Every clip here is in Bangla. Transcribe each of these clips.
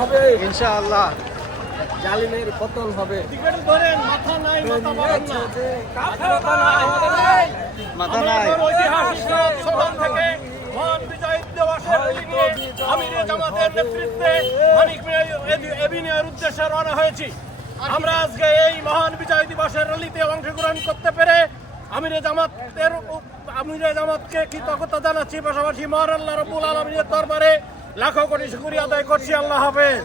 হবে ইনশাআল্লাহ। জালিমের পতন হবে। মাথা নাই। আমি জামাতের নেতৃত্বে মানিক এভিনিয়ার উদ্দেশ্যে রওনা হয়েছি। আমরা আজকে এই মহান বিজয় দিবসের র্যালিতে অংশগ্রহণ করতে পেরে আমিরে জামাতের আমিরে জামাতকে কৃতজ্ঞতা জানাচ্ছি পাশাপাশি মহান আল্লাহ রবুল আলমীর দরবারে লাখো কোটি শুকরিয়া আদায় করছি আল্লাহ হাফেজ।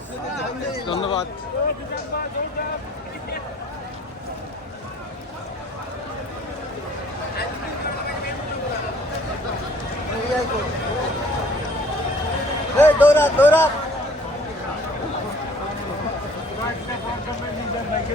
ধন্যবাদ। দৌড়া দৌড়া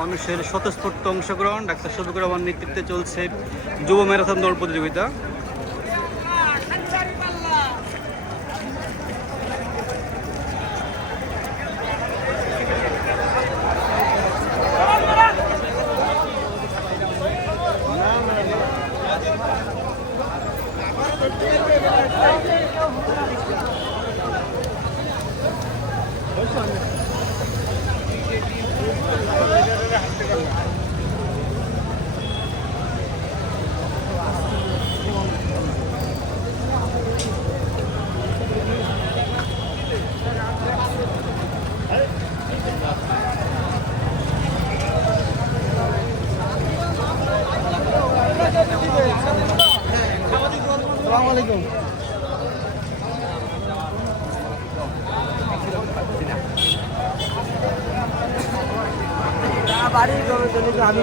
মানুষের স্বতঃস্ফূর্ত অংশগ্রহণ। ডাক্তার শফিকুর রহমান নেতৃত্বে চলছে যুব ম্যারাথন দৌড় প্রতিযোগিতা। আসসালামু আলাইকুম আমি